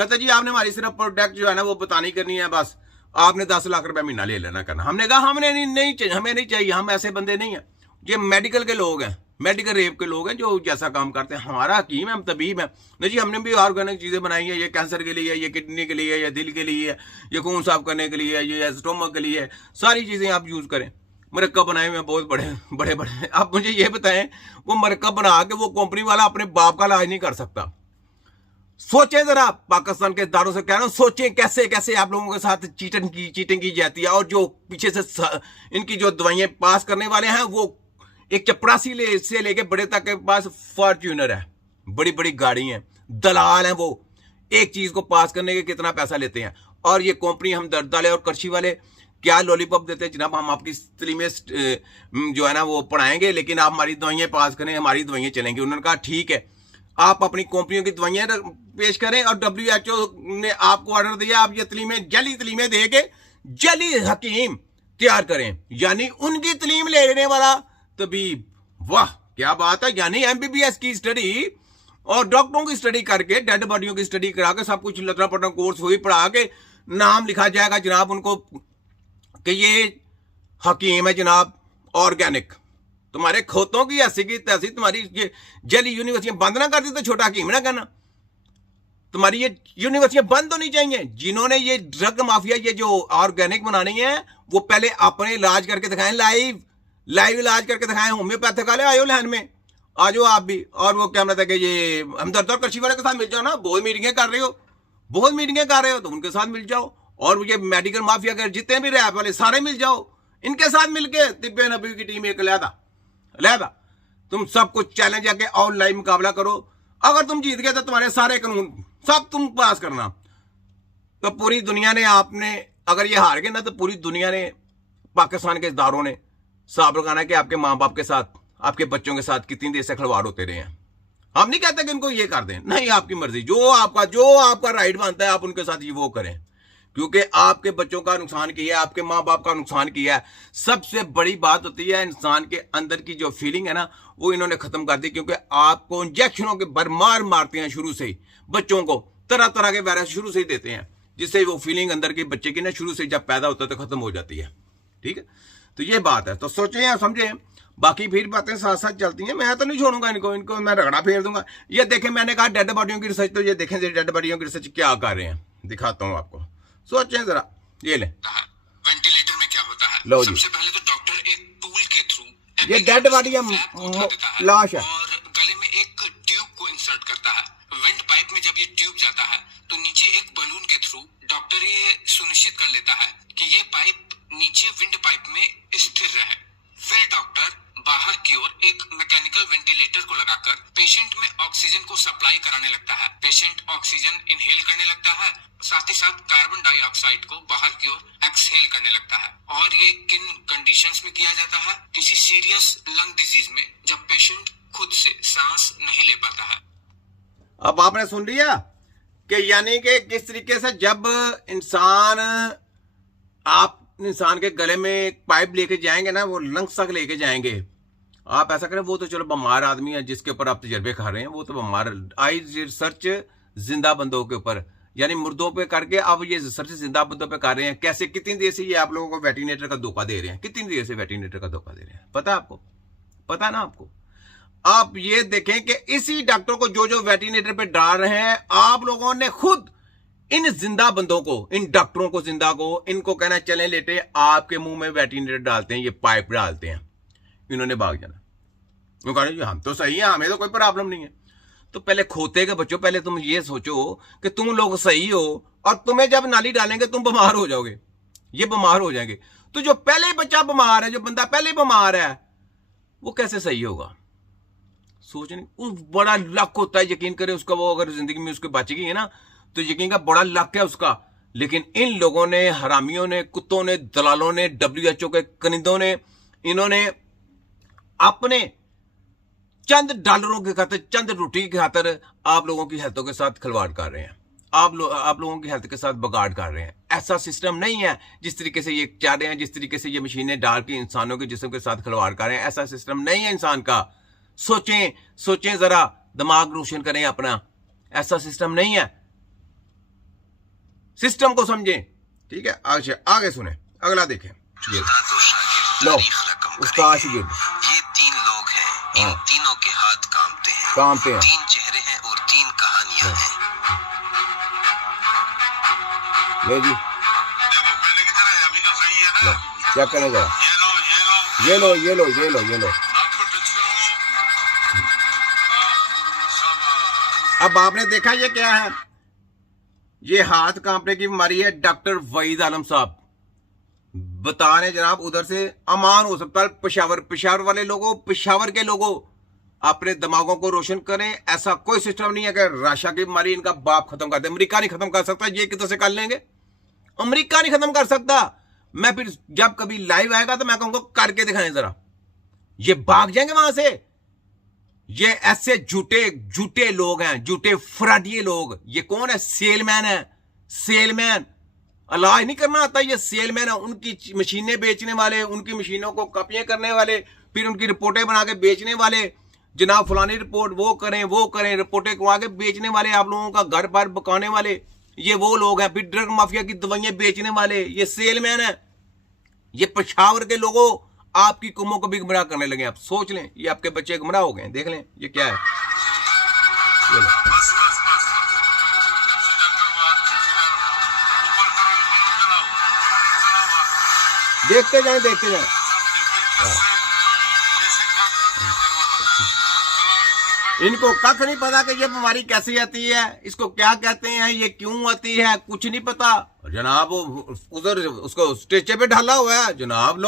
कहते जी आपने हमारी सिर्फ प्रोडक्ट जो है ना वो बतानी करनी है, बस आपने 10 लाख रुपए महीना ले लेना करना। हमने कहा हमने नहीं चाहिए, हमें नहीं चाहिए, हम ऐसे बंदे नहीं हैं। ये मेडिकल के लोग हैं, मेडिकल रेप के लोग हैं जो जैसा काम करते हैं। हमारा हकीम है, हम तबीब हैं। नहीं जी हमने भी ऑर्गेनिक चीज़ें बनाई हैं, ये कैंसर के लिए है, ये किडनी के लिए है, ये दिल के लिए है, ये खून साफ करने के लिए है, ये स्टोमक के लिए है, सारी चीज़ें आप यूज़ करें। मरकब बनाए हुए हैं बहुत बड़े बड़े बड़े। आप मुझे ये बताएं, वो मरकब बना के वो कंपनी वाला अपने बाप का इलाज नहीं कर सकता। सोचें जरा, पाकिस्तान के इदारों से कह रहा हूं, सोचें कैसे कैसे आप लोगों के साथ चीटिंग की जाती है। और जो पीछे से इनकी जो दवाइयां पास करने वाले हैं, वो एक चपरासी से लेके बड़े तक के पास फॉर्च्यूनर है, बड़ी बड़ी गाड़ी हैं, दलाल हैं। वो एक चीज को पास करने के कितना पैसा लेते हैं। और ये कंपनी हम दर्द वाले और करशी वाले क्या लॉलीपॉप देते हैं, जनाब हम आपकी स्त्री में जो है ना वो पढ़ाएंगे, लेकिन आप हमारी दवाइयां पास करें, हमारी दवाइयां चलेंगी। उन्होंने कहा ठीक है, आप अपनी कंपनियों की दवाइयां पेश करें, और WHO ने आपको ऑर्डर दिया आप ये जली तलीमें दे के जली हकीम तैयार करें, यानी उनकी तलीम लेने वाला तबीब। वाह क्या बात है। यानी MBBS की स्टडी और डॉक्टरों की स्टडी करके, डेड बॉडियों की स्टडी करा के, सब कुछ लतना पटना कोर्स हुई पढ़ा के नाम लिखा जाएगा जनाब उनको कि ये हकीम है जनाब ऑर्गेनिक। तुम्हारे खोतों की ऐसी की तैसी तुम्हारी ये जली यूनिवर्सिटियां बंद ना कर दी तो छोटा हकीम ना करना। तुम्हारी ये यूनिवर्सिटियां बंद होनी चाहिए। जिन्होंने ये ड्रग माफिया ये जो ऑर्गेनिक बनानी है, वो पहले अपने इलाज करके दिखाएं, लाइव इलाज करके दिखाएं। होम्योपैथिक वाले आयो लाइन में आ जाओ आप भी। और वो क्या कहते हैं कि ये हमदर्द और कृषि वाले के साथ मिल जाओ ना, बहुत मीटिंगें कर रहे हो तो उनके साथ मिल जाओ। और ये मेडिकल माफिया के जितने भी रैप वाले सारे मिल जाओ, इनके साथ मिलके तिब्बे नबी की टीम एक लहदा तुम सब कुछ चैलेंज आके ऑनलाइन मुकाबला करो। अगर तुम जीत गए तो तुम्हारे सारे कानून सब तुम पास करना। तो पूरी दुनिया ने आपने, अगर ये हार गए ना तो पूरी दुनिया ने, पाकिस्तान के इदारों ने साफ लगाना कि आपके माँ बाप के साथ, आपके बच्चों के साथ कितनी देर से खिलवाड़ होते रहे हैं। हम नहीं कहते कि इनको ये कर दें, नहीं, आपकी मर्जी, जो आपका राइट बनता है आप उनके साथ ये वो करें, क्योंकि आपके बच्चों का नुकसान किया है, आपके माँ बाप का नुकसान किया है। सबसे बड़ी बात होती है इंसान के अंदर की जो फीलिंग है ना, वो इन्होंने खत्म कर दी। क्योंकि आपको इंजेक्शनों के भरमार मारते हैं शुरू से ही, बच्चों को तरह तरह के वायरस शुरू से ही देते हैं, जिससे वो फीलिंग अंदर के बच्चे की ना शुरू से जब पैदा होता है तो खत्म हो जाती है। ठीक है, तो ये बात है। तो सोचें या समझें, बाकी फिर बातें साथ साथ चलती हैं। मैं तो नहीं छोड़ूंगा इनको मैं रगड़ा फेर दूंगा। ये देखें, मैंने कहा डेड बॉडियों की रिसर्च, तो ये देखें डेड बॉडियों की रिसर्च क्या कर रहे हैं, दिखाता हूं आपको, सोचें जरा। ये ले वेंटिलेटर में क्या होता है, लो जी, सबसे पहले तो डॉक्टर एक टूल के थ्रू ये डेड बॉडी लाश है, और गले में एक ट्यूब को इंसर्ट करता है। विंड पाइप में जब ये ट्यूब जाता है तो नीचे एक बलून के थ्रू डॉक्टर ये सुनिश्चित कर लेता है कि ये पाइप नीचे विंड पाइप में स्थिर रहे। फिर डॉक्टर बाहर की ओर एक मैकेनिकल वेंटिलेटर को लगाकर पेशेंट में ऑक्सीजन को सप्लाई कराने लगता है। पेशेंट ऑक्सीजन इनहेल करने लगता है, साथ ही साथ कार्बन डाइऑक्साइड को बाहर की ओर एक्सहेल करने लगता है। और ये किन कंडीशंस में किया जाता है? किसी सीरियस लंग डिजीज में, जब पेशेंट खुद से सांस नहीं ले पाता है। अब आपने सुन लिया कि यानी कि किस तरीके से जब आप इंसान के गले में एक पाइप लेके जाएंगे ना, वो लंग्स तक लेके जाएंगे। आप ऐसा करें, वो तो चलो बीमार आदमी है जिसके ऊपर आप तजर्बे खा रहे हैं, वो तो बीमार। आई रिसर्च जिंदा बंदों के ऊपर, यानी मुर्दों पे करके अब ये रिसर्च जिंदा बंदों पे कर रहे हैं। कैसे, कितनी देर से ये आप लोगों को वेटिनेटर का धोखा दे रहे हैं, कितनी देर से वेटिनेटर का धोखा दे रहे हैं, पता है आपको, पता ना आपको। आप ये देखें कि इसी डॉक्टर को जो वेटिनेटर पे डाल रहे हैं, आप लोगों ने खुद इन जिंदा बंदों को, इन डॉक्टरों को जिंदा को, इनको कहना चलें लेटे, आपके मुंह में वेटिनेटर डालते हैं, ये पाइप डालते हैं, इन्होंने भाग जाना। वो कहना हम तो सही है, हमें तो कोई प्रॉब्लम नहीं है। तो पहले खोते के बच्चों, पहले तुम ये सोचो कि तुम लोग सही हो, और तुम्हें जब नाली डालेंगे तुम बीमार हो जाओगे, ये बीमार हो जाएंगे। तो जो पहले बच्चा बीमार है, जो बंदा पहले बीमार है, वो कैसे सही होगा? सोचने बड़ा लक होता है, यकीन करें उसका, वो अगर जिंदगी में उसके बचेगी है ना, तो यकीन का बड़ा लक है उसका। लेकिन इन लोगों ने, हरामियों ने, कुत्तों ने, दलालों ने, WHO के कनिंदों ने, इन्होंने अपने चंद डॉलरों की खातिर, चंद रोटी की खातिर आप लोगों की हेल्थों के साथ खिलवाड़ कर रहे हैं, आप लोगों की हेल्थ के साथ बगाड़ कर रहे हैं। ऐसा सिस्टम नहीं है जिस तरीके से ये चाह रहे हैं, जिस तरीके से ये मशीनें डाल के इंसानों के जिस्म के साथ खिलवाड़ कर रहे हैं। ऐसा सिस्टम नहीं है इंसान का। सोचें जरा, दिमाग रोशन करें अपना, ऐसा सिस्टम नहीं है। सिस्टम को समझें, ठीक है। आगे सुने, अगला देखें। ये लो उसका आशिक, ये 3 लोग हैं, इन तीनों के हाथ कांपते हैं, 3 चेहरे हैं और 3 कहानियां हैं। ले जी, देखो पहले की तरह है, अभी तो सही है ना। क्या करेगा, ये लो ये लो ये लो ये लो। अब आपने देखा ये क्या है, ये हाथ कांपने की बीमारी है। डॉक्टर वहीद आलम साहब बता रहे जनाब, उधर से अमान हो सकता है। पेशावर वाले लोगों, पेशावर के लोगों, अपने दिमागों को रोशन करें। ऐसा कोई सिस्टम नहीं है कि राशा की बीमारी इनका बाप खत्म कर दे। अमेरिका नहीं खत्म कर सकता, ये किधर से कर लेंगे, अमेरिका नहीं खत्म कर सकता। मैं फिर जब कभी लाइव आएगा तो मैं कहूंगा करके दिखाएं जरा, ये भाग जाएंगे वहां से। ये ऐसे झूठे लोग हैं, झूठे फ्रॉडिये लोग। ये कौन है, सेलमैन है, सेलमैन। इलाज नहीं करना आता, ये सेलमैन है। उनकी मशीनें बेचने वाले, उनकी मशीनों को कॉपियां करने वाले, फिर उनकी रिपोर्टें बना के बेचने वाले। जनाब फलानी रिपोर्ट वो करें रिपोर्टें को आगे बेचने वाले, आप लोगों का घर बार बकाने वाले, ये वो लोग हैं। फिर ड्रग माफिया की दवाइयां बेचने वाले, ये सेलमैन है। ये पेशावर के लोगों आपकी कौमों को भी गुमराह करने लगे। आप सोच लें, ये आपके बच्चे गुमराह हो गए। देख लें ये क्या है, ये देखते जाएं, देखते जाएं। इनको कख नहीं पता कि ये बीमारी कैसे आती है, इसको क्या कहते हैं, ये क्यों आती है, कुछ नहीं पता जनाब। उधर उसको स्टेज पे ढाला हुआ है जनाब।